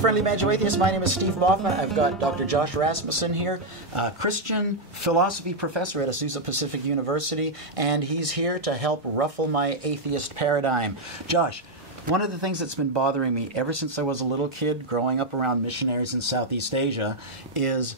Friendly Banjo Atheist. My name is Steve Baughman. I've got Dr. Josh Rasmussen here, Christian philosophy professor at Azusa Pacific University, and he's here to help ruffle my atheist paradigm. Josh, one of the things that's been bothering me ever since I was a little kid growing up around missionaries in Southeast Asia is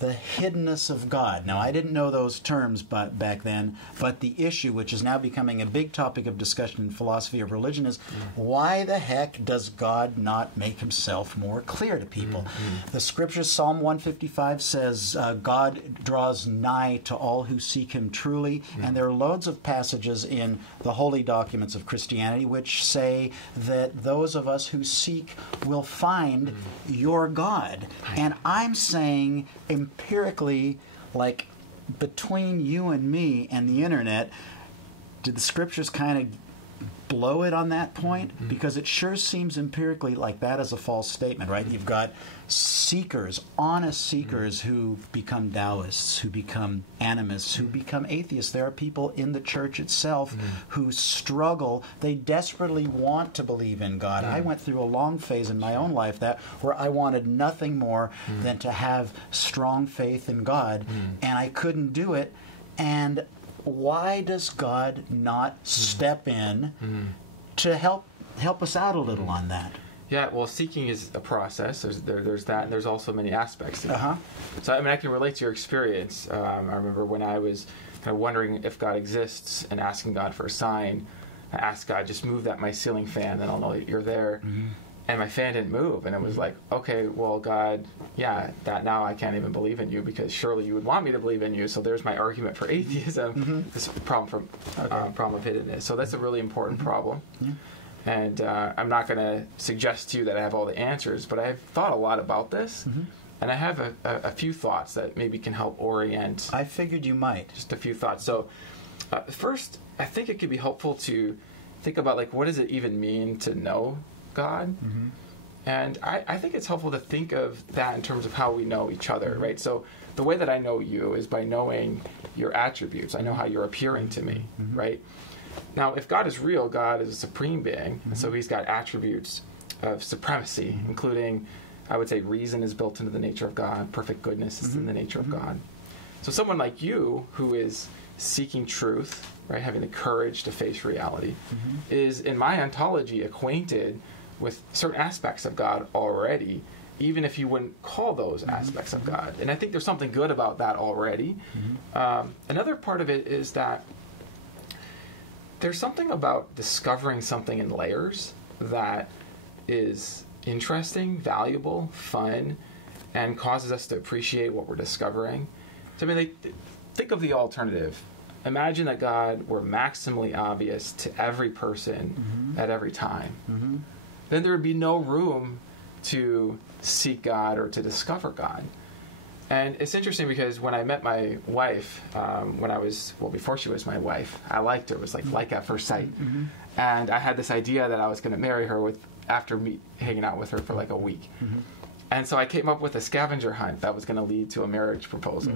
the hiddenness of God. Now, I didn't know those terms back then, but the issue, which is now becoming a big topic of discussion in philosophy of religion, is why the heck does God not make himself more clear to people? The scriptures, Psalm 155 says, God draws nigh to all who seek him truly, and there are loads of passages in the holy documents of Christianity which say that those of us who seek will find your God. And I'm saying empirically, like between you and me and the internet, did the scriptures kind of blow it on that point? Because it sure seems empirically like that is a false statement, right? You've got seekers, honest seekers who become Taoists, who become animists, who become atheists. There are people in the church itself who struggle. They desperately want to believe in God. I went through a long phase in my own life where I wanted nothing more than to have strong faith in God, and I couldn't do it. And why does God not step in to help us out a little on that? Yeah, well, seeking is a process. There's that, and there's also many aspects to it. So, I mean, I can relate to your experience. I remember when I was kind of wondering if God exists and asking God for a sign. I asked God, just move my ceiling fan, then I'll know that you're there. And my fan didn't move, and it was like, okay, well, God, yeah, that now I can't even believe in you because surely you would want me to believe in you. So there's my argument for atheism. This problem of hiddenness. So that's a really important problem. And I'm not going to suggest to you that I have all the answers, but I've thought a lot about this, and I have a few thoughts that maybe can help orient. I figured you might. Just a few thoughts. So first, I think it could be helpful to think about, like, what does it even mean to know God? And I think it's helpful to think of that in terms of how we know each other, right? So the way that I know you is by knowing your attributes. I know how you're appearing to me, right? Now, if God is real, God is a supreme being, and so he's got attributes of supremacy, including, I would say, reason is built into the nature of God, perfect goodness is in the nature of God. So someone like you, who is seeking truth, right, having the courage to face reality, is, in my ontology, acquainted with certain aspects of God already, even if you wouldn't call those aspects of God. And I think there's something good about that already. Another part of it is that there's something about discovering something in layers that is interesting, valuable, fun, and causes us to appreciate what we're discovering. So, I mean, think of the alternative. Imagine that God were maximally obvious to every person at every time. Then there would be no room to seek God or to discover God. And it's interesting because when I met my wife, before she was my wife, I liked her. It was like at first sight. And I had this idea that I was going to marry her after hanging out with her for like a week. And so I came up with a scavenger hunt that was going to lead to a marriage proposal.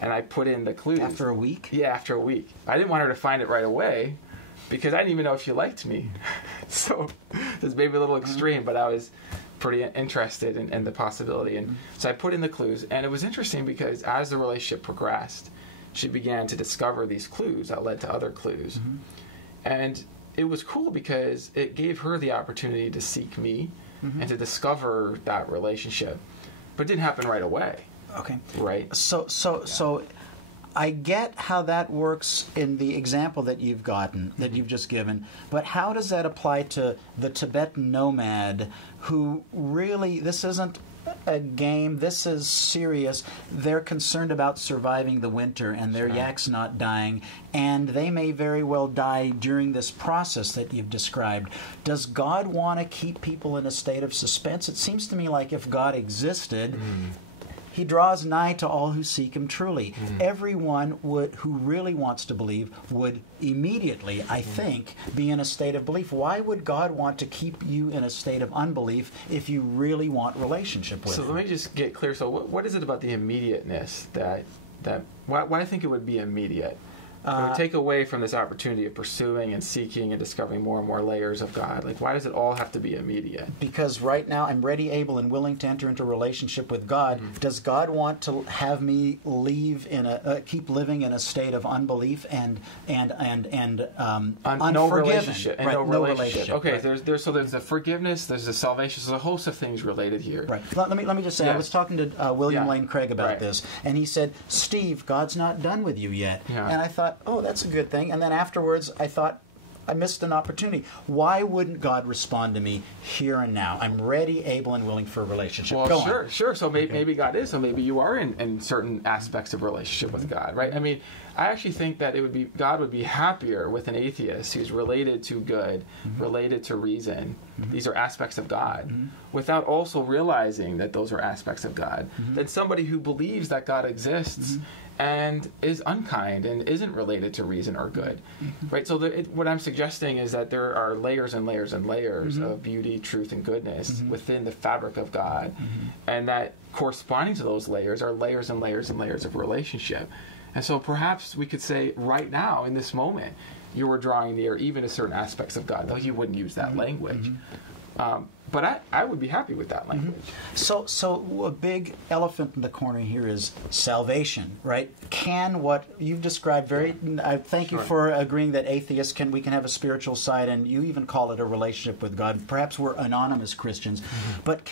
And I put in the clues. After a week? Yeah, after a week. I didn't want her to find it right away because I didn't even know if she liked me. So this may be a little extreme, but I was pretty interested in the possibility. And so I put in the clues. And it was interesting because as the relationship progressed, she began to discover these clues that led to other clues. And it was cool because it gave her the opportunity to seek me and to discover that relationship. But it didn't happen right away. Okay. Right? So I get how that works in the example that you've just given, but how does that apply to the Tibetan nomad who really, this isn't a game, this is serious. They're concerned about surviving the winter and their yak's not dying, and they may very well die during this process that you've described. Does God want to keep people in a state of suspense? It seems to me like if God existed, he draws nigh to all who seek him truly. Everyone who really wants to believe would immediately, I think, be in a state of belief. Why would God want to keep you in a state of unbelief if you really want relationship with him? So let me just get clear. So what is it about the immediateness that why I think it would be immediate? It would take away from this opportunity of pursuing and seeking and discovering more and more layers of God. Like, why does it all have to be immediate? Because right now I'm ready, able, and willing to enter into a relationship with God. Does God want to have me keep living in a state of unbelief and unforgiven? No relationship. And right, no relationship. Okay, right. there's the forgiveness, there's the salvation, there's a host of things related here. Right. Let me just say, I was talking to William Lane Craig about this, and he said, Steve, God's not done with you yet. Yeah. And I thought, oh, that's a good thing. And then afterwards, I thought, I missed an opportunity. Why wouldn't God respond to me here and now? I'm ready, able, and willing for a relationship. Well, sure. So maybe God is. So maybe you are in certain aspects of relationship with God, right? I mean, I actually think that God would be happier with an atheist who's related to good, related to reason. These are aspects of God, without also realizing that those are aspects of God, than somebody who believes that God exists and is unkind and isn't related to reason or good, right? So what I'm suggesting is that there are layers and layers and layers of beauty, truth, and goodness within the fabric of God, and that corresponding to those layers are layers and layers and layers of relationship. And so perhaps we could say right now, in this moment, you are drawing near even to certain aspects of God, though you wouldn't use that language. But I would be happy with that language. So a big elephant in the corner here is salvation, right? Can what you've described thank you for agreeing that atheists we can have a spiritual side, and you even call it a relationship with God. Perhaps we're anonymous Christians, but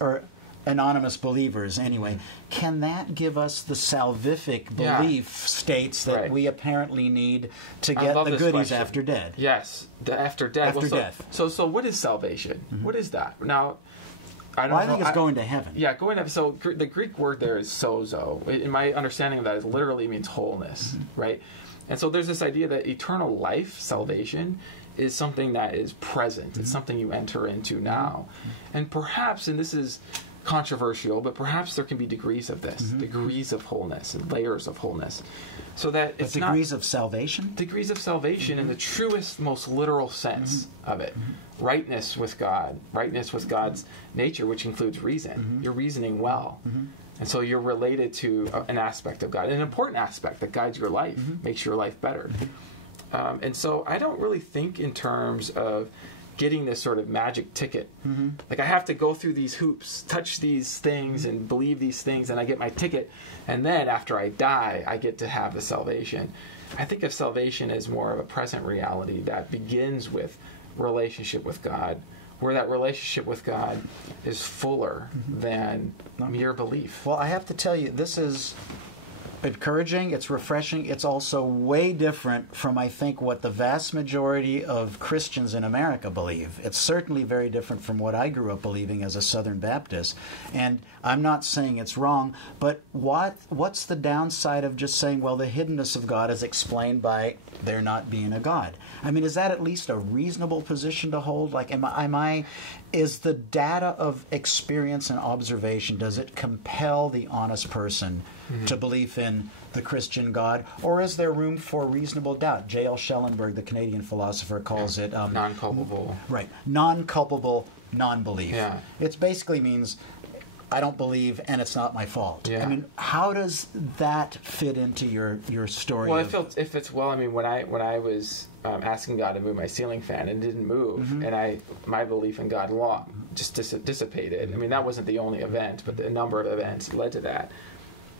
or anonymous believers anyway, can that give us the salvific belief states that we apparently need to get the goodies after death? Yes, after death. Death. So what is salvation? What is that? Now, I think it's going to heaven. Yeah, going to heaven. So the Greek word there is sozo. In my understanding of that, it literally means wholeness, right? And so there's this idea that eternal life, salvation, is something that is present. It's something you enter into now. And perhaps, and this is controversial, but perhaps there can be degrees of this, degrees of wholeness and layers of wholeness, so that it's degrees of salvation. Degrees of salvation in the truest, most literal sense of it. Rightness with God, rightness with God's nature, which includes reason. You're reasoning well, and so you're related to an aspect of God, an important aspect that guides your life, makes your life better. And so I don't really think in terms of getting this sort of magic ticket. Like, I have to go through these hoops, touch these things, and believe these things, and I get my ticket, and then after I die, I get to have the salvation. I think of salvation as more of a present reality that begins with relationship with God, where that relationship with God is fuller than mere belief. Well, I have to tell you, this is encouraging, it's refreshing, it's also way different from, I think, what the vast majority of Christians in America believe. It's certainly very different from what I grew up believing as a Southern Baptist. And I'm not saying it's wrong, but what's the downside of just saying, well, the hiddenness of God is explained by there not being a God? I mean, is that at least a reasonable position to hold? Like, is the data of experience and observation, does it compel the honest person to believe in the Christian God, or is there room for reasonable doubt? J.L. Schellenberg, the Canadian philosopher, calls it non-culpable. Right, non-culpable non-belief. Yeah. It basically means I don't believe, and it's not my fault. Yeah. I mean, how does that fit into your story? Well, I mean, when I was asking God to move my ceiling fan and it didn't move, and my belief in God just dissipated. I mean, that wasn't the only event, but a number of events led to that.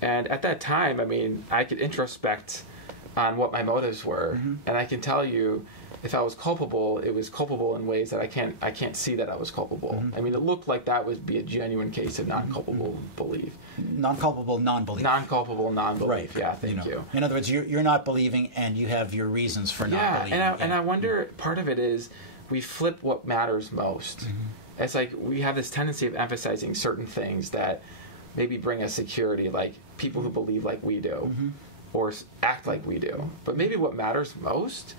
And at that time, I mean, I could introspect on what my motives were, and I can tell you, if I was culpable, it was culpable in ways that I can't see that I was culpable. I mean, it looked like that would be a genuine case of non-culpable belief. Non-culpable non-belief. Non-culpable non-belief. Right. Yeah, thank you. In other words, you're not believing, and you have your reasons for not believing. And I wonder, part of it is we flip what matters most. It's like we have this tendency of emphasizing certain things that maybe bring us security, like people who believe like we do, or act like we do. But maybe what matters most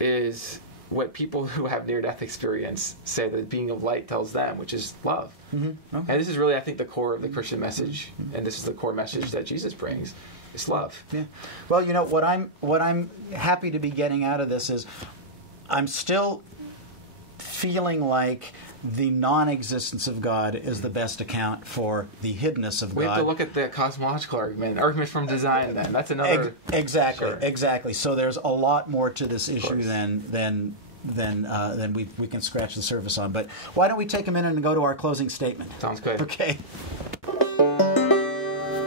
is what people who have near-death experience say that being of light tells them, which is love. Okay. And this is really, I think, the core of the Christian message, and this is the core message that Jesus brings. It's love. Yeah. Well, you know, what I'm happy to be getting out of this is I'm still feeling like the non-existence of God is the best account for the hiddenness of God. We have to look at the cosmological argument from design then. That's another... Exactly, Sure. exactly. So there's a lot more to this issue than we can scratch the surface on. But why don't we take a minute and go to our closing statement? Sounds good. Okay.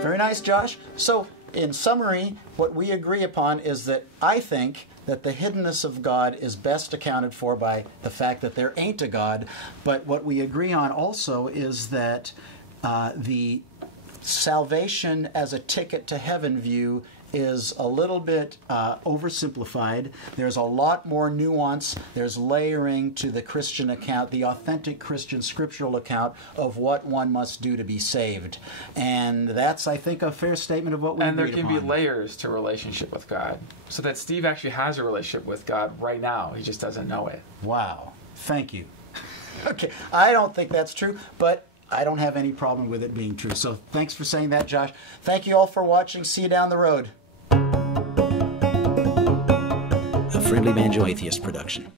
Very nice, Josh. So, in summary, what we agree upon is that I think that the hiddenness of God is best accounted for by the fact that there ain't a God. But what we agree on also is that the salvation as a ticket to heaven view is a little bit oversimplified. There's a lot more nuance. There's layering to the Christian account, the authentic Christian scriptural account of what one must do to be saved. And that's, I think, a fair statement of what we agreed upon. And there can be layers to relationship with God. So that Steve actually has a relationship with God right now. He just doesn't know it. Wow. Thank you. Okay. I don't think that's true, but I don't have any problem with it being true. So thanks for saying that, Josh. Thank you all for watching. See you down the road. A Friendly Banjo Atheist production.